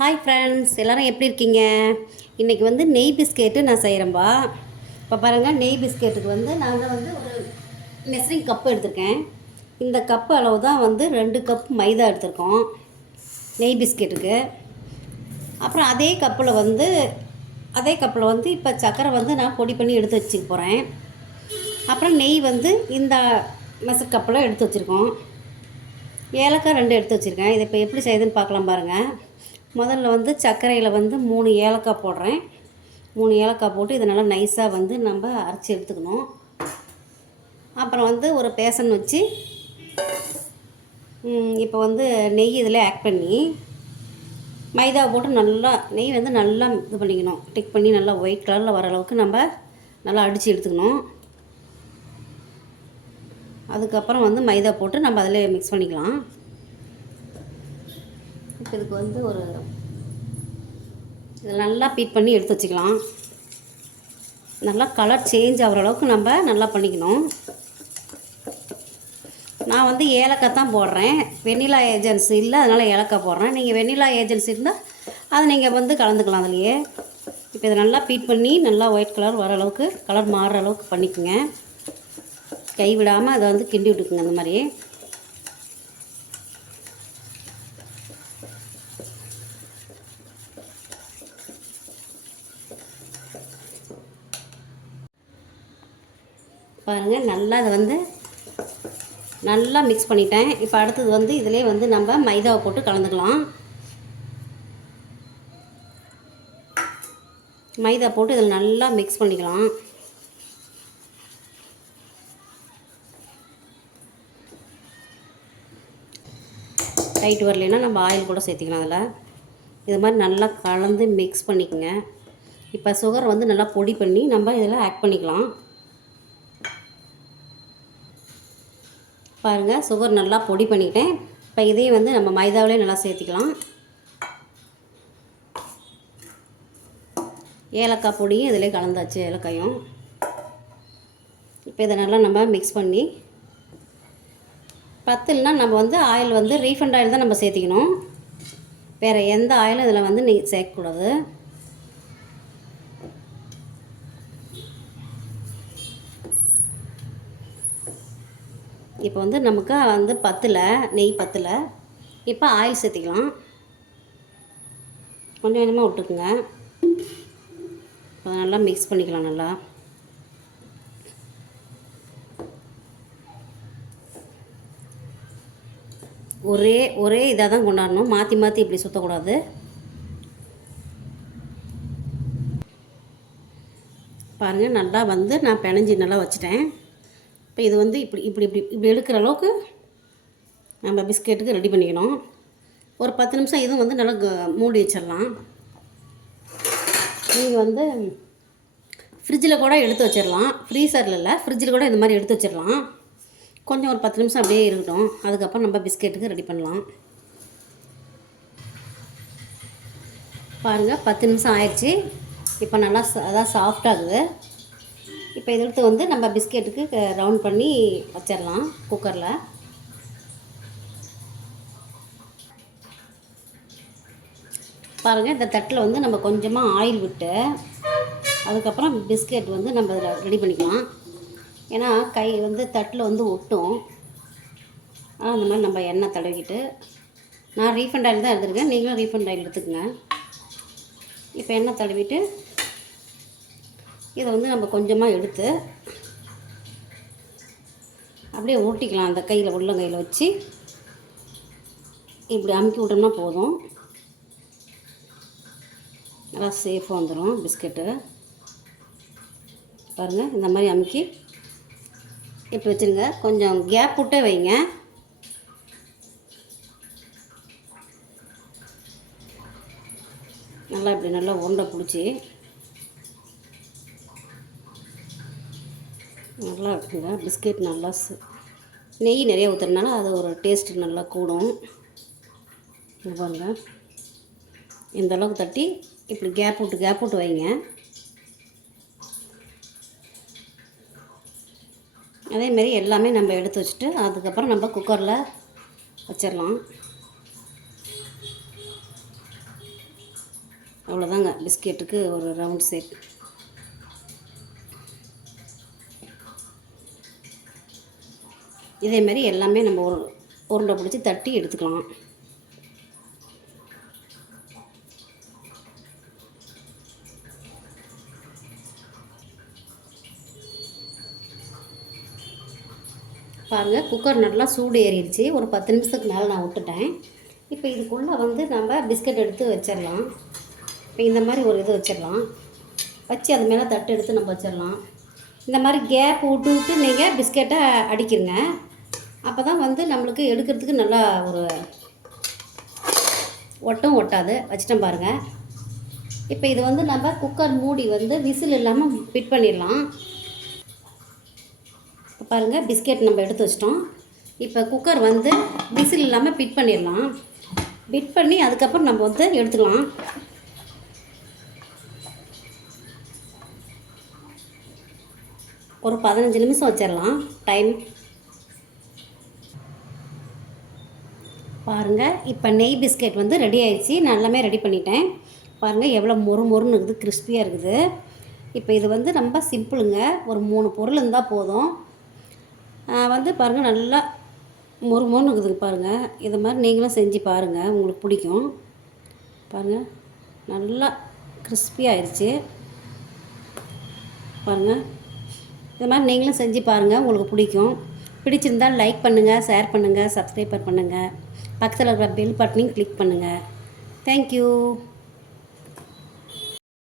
Hi friends எல்லோரும் எப்படி இருக்கீங்க? இன்றைக்கி வந்து நெய் பிஸ்கெட்டு நான் செய்கிறேன்பா இப்போ பாருங்கள் நெய் பிஸ்கெட்டுக்கு வந்து நாங்கள் வந்து ஒரு மெசரிங் கப்பு எடுத்திருக்கேன். இந்த கப்பு அளவு தான் வந்து ரெண்டு கப் மைதா எடுத்திருக்கோம் நெய் பிஸ்கெட்டுக்கு. அப்புறம் அதே கப்பில் வந்து அதே கப்பில் வந்து இப்போ சர்க்கரை வந்து நான் பொடி பண்ணி எடுத்து வச்சுக்க போகிறேன் அப்புறம் நெய் வந்து இந்த மெசர் கப்பில் எடுத்து வச்சுருக்கோம். ஏலக்காய் ரெண்டு எடுத்து வச்சுருக்கேன். இதை இப்போ எப்படி செய்யுதுன்னு பார்க்கலாம் பாருங்கள் முதல்ல வந்து சர்க்கரையில் வந்து மூணு ஏலக்காய் போடுறேன். மூணு ஏலக்காய் போட்டு இதை நல்லா நைஸாக வந்து நம்ம அரைச்சி எடுத்துக்கணும். அப்புறம் வந்து ஒரு பேசன் வச்சு இப்போ வந்து நெய் இதில் ஆட் பண்ணி மைதா போட்டு நல்லா நெய் வந்து நல்லா இது பண்ணிக்கணும். டிக் பண்ணி நல்லா ஒயிட் கலரில் வர அளவுக்கு நம்ம நல்லா அடித்து எடுத்துக்கணும். அதுக்கப்புறம் வந்து மைதா போட்டு நம்ம அதில் மிக்ஸ் பண்ணிக்கலாம். இதுக்கு வந்து ஒரு இதை நல்லா பீட் பண்ணி எடுத்து வச்சுக்கலாம். நல்லா கலர் சேஞ்ச் ஆகிற அளவுக்கு நம்ம நல்லா பண்ணிக்கணும். நான் வந்து ஏலக்காய் தான் போடுறேன். வெண்ணிலா ஏஜென்சி இல்லை அதனால் ஏலக்காய் போடுறேன். நீங்கள் வெண்ணிலா ஏஜென்சி இருந்தால் அதை நீங்கள் வந்து கலந்துக்கலாம் அதுலேயே. இப்போ இதை நல்லா பீட் பண்ணி நல்லா ஒயிட் கலர் வர அளவுக்கு கலர் மாறுற அளவுக்கு பண்ணிக்கோங்க. கை விடாமல் அதை வந்து கிண்டி விட்டுக்குங்க அந்த மாதிரி பாருங்கள் நல்லா அதை வந்து நல்லா மிக்ஸ் பண்ணிட்டேன். இப்போ அடுத்தது வந்து இதிலே வந்து நம்ம மைதாவை போட்டு கலந்துக்கலாம். மைதா போட்டு இதில் நல்லா மிக்ஸ் பண்ணிக்கலாம். டைட் வரலைன்னா நம்ம ஆயில் கூட சேர்த்திக்கலாம் அதில் இது மாதிரி நல்லா கலந்து மிக்ஸ் பண்ணிக்கோங்க. இப்போ சுகர் வந்து நல்லா பொடி பண்ணி நம்ம இதில் ஆட் பண்ணிக்கலாம். பாருங்கள் சுகர் நல்லா பொடி பண்ணிக்கிட்டேன் இப்போ இதையும் வந்து நம்ம மைதாவிலே நல்லா சேர்த்திக்கலாம். ஏலக்காய் பொடியும் இதிலே கலந்தாச்சு ஏலக்காயும். இப்போ இதை நல்லா நம்ம மிக்ஸ் பண்ணி பத்துலனா நம்ம வந்து ஆயில் வந்து ரீஃபண்ட் ஆயில் தான் நம்ம சேர்த்திக்கணும். வேறு எந்த ஆயிலும் இதில் வந்து நீ சேர்க்கக்கூடாது. இப்போ வந்து நமக்கு வந்து பத்தில் நெய் பத்தில். இப்போ ஆயில் சேர்த்திக்கலாம். கொஞ்சம் கொஞ்சமாக விட்டுக்குங்க. அதை நல்லா மிக்ஸ் பண்ணிக்கலாம் நல்லா. ஒரே ஒரே இதாக தான் கொண்டாடணும். மாற்றி மாற்றி இப்படி சுற்றக்கூடாது பாருங்கள் நல்லா வந்து நான் பிணைஞ்சி நல்லா வச்சுட்டேன். இப்போ இது வந்து இப்படி இப்படி இப்படி இப்படி எடுக்கிற அளவுக்கு நம்ம பிஸ்கெட்டுக்கு ரெடி பண்ணிக்கணும். ஒரு பத்து நிமிஷம் இதுவும் வந்து நல்லா மூடி வச்சிடலாம். நீங்கள் வந்து ஃப்ரிட்ஜில் கூட எடுத்து வச்சிடலாம். ஃப்ரீசரில் இல்லை ஃப்ரிட்ஜில் கூட இந்த மாதிரி எடுத்து வச்சிடலாம். கொஞ்சம் ஒரு பத்து நிமிஷம் அப்படியே இருக்கட்டும். அதுக்கப்புறம் நம்ம பிஸ்கெட்டுக்கு ரெடி பண்ணலாம். பாருங்கள் பத்து நிமிஷம் ஆயிடுச்சு. இப்போ நல்லா ச- அதான் சாஃப்டாகுது இப்போ எடுத்து வந்து நம்ம பிஸ்கெட்டுக்கு ரவுண்ட் பண்ணி வச்சிடலாம் குக்கரில் பாருங்கள் இந்த தட்டில் வந்து நம்ம கொஞ்சமாக ஆயில் விட்டு அதுக்கப்புறம் பிஸ்கெட் வந்து நம்ம ரெடி பண்ணிக்கலாம். ஏன்னா கை வந்து தட்டில் வந்து ஒட்டும். ஆனால் அந்த மாதிரி நம்ம எண்ணெய் தடவிக்கிட்டு நான் ரீஃபண்ட் ஆயில் தான் எடுத்துருக்கேன். நீங்களும் ரீஃபண்ட் ஆயில் எடுத்துக்கங்க. இப்போ எண்ணெய் தடவிட்டு இதை வந்து நம்ம கொஞ்சமாக எடுத்து அப்படியே ஊட்டிக்கலாம். அந்த கையில் உள்ளங்கையில் வச்சு இப்படி அமுக்கி விட்டோம்னா போதும். நல்லா சேஃபாக வந்துடும் பிஸ்கெட்டு பாருங்கள் இந்த மாதிரி அமுக்கி இப்படி வச்சுருங்க. கொஞ்சம் கேப் விட்டே வைங்க. நல்லா இப்படி நல்லா உருண்டை பிடிச்சி நல்லா இருக்குங்க. பிஸ்கெட் நல்லா சு- நெய் நிறைய ஊற்றுறதுனால அது ஒரு டேஸ்ட்டு நல்லா கூடும். பாருங்க. இந்த அளவுக்கு தட்டி இப்படி கேப் விட்டு கேப் விட்டு வைங்க. அதேமாரி எல்லாமே நம்ம எடுத்து வச்சுட்டு அதுக்கப்புறம் நம்ம குக்கரில் வச்சிடலாம். அவ்வளோதாங்க பிஸ்கெட்டுக்கு ஒரு ரவுண்ட் ஷேப் இதே மாதிரி எல்லாமே நம்ம ஒரு உருண்டை பிடிச்சி தட்டி எடுத்துக்கலாம். பாருங்கள் குக்கர் நல்லா சூடு ஏறிடுச்சு. ஒரு பத்து நிமிஷத்துக்கு மேலே நான் விட்டுட்டேன். இப்போ இதுக்குள்ளே வந்து நம்ம பிஸ்கட் எடுத்து வச்சிடலாம். இப்போ இந்த மாதிரி ஒரு இது வச்சிடலாம். வச்சு அது மேலே தட்டு எடுத்து நம்ம வச்சிடலாம். இந்த மாதிரி கேப் விட்டு விட்டு நீங்கள் பிஸ்கெட்டை அடிக்கிறங்க அப்போ தான் வந்து நம்மளுக்கு எடுக்கிறதுக்கு நல்லா ஒரு ஒட்டும் ஒட்டாது. வச்சிட்டேன் பாருங்கள் இப்போ இது வந்து நம்ம குக்கர் மூடி வந்து விசில் இல்லாமல் ஃபிட் பண்ணிடலாம். இப்போ பாருங்கள் பிஸ்கெட் நம்ம எடுத்து வச்சிட்டோம். இப்போ குக்கர் வந்து விசில் இல்லாமல் ஃபிட் பண்ணிடலாம். ஃபிட் பண்ணி அதுக்கப்புறம் நம்ம வந்து எடுத்துக்கலாம். ஒரு பதினஞ்சு நிமிஷம் வச்சிடலாம். டைம் பாருங்கள் இப்போ நெய் பிஸ்கெட் வந்து ரெடி ஆயிடுச்சு. நான் எல்லாமே ரெடி பண்ணிட்டேன். பாருங்கள் எவ்வளோ மொறு மொறுன்னு இருக்குது கிறிஸ்பியாக இருக்குது. இப்போ இது வந்து ரொம்ப சிம்பிளுங்க ஒரு மூணு பொருள் இருந்தால் போதும். வந்து பாருங்கள் நல்லா மொறு மொறுன்னு இருக்குது பாருங்கள் இது மாதிரி நீங்களும் செஞ்சு பாருங்கள் உங்களுக்கு பிடிக்கும். பாருங்கள் நல்லா கிறிஸ்பியாகிடுச்சு பாருங்கள் இது மாதிரி நீங்களும் செஞ்சு பாருங்கள் உங்களுக்கு பிடிக்கும். பிடிச்சிருந்தால் லைக் பண்ணுங்கள் ஷேர் பண்ணுங்கள் சப்ஸ்கிரைபர் பண்ணுங்கள் பக்கத்தில் இருக்கிற பெல் பட்டனையும் கிளிக் பண்ணுங்கள் தேங்க்யூ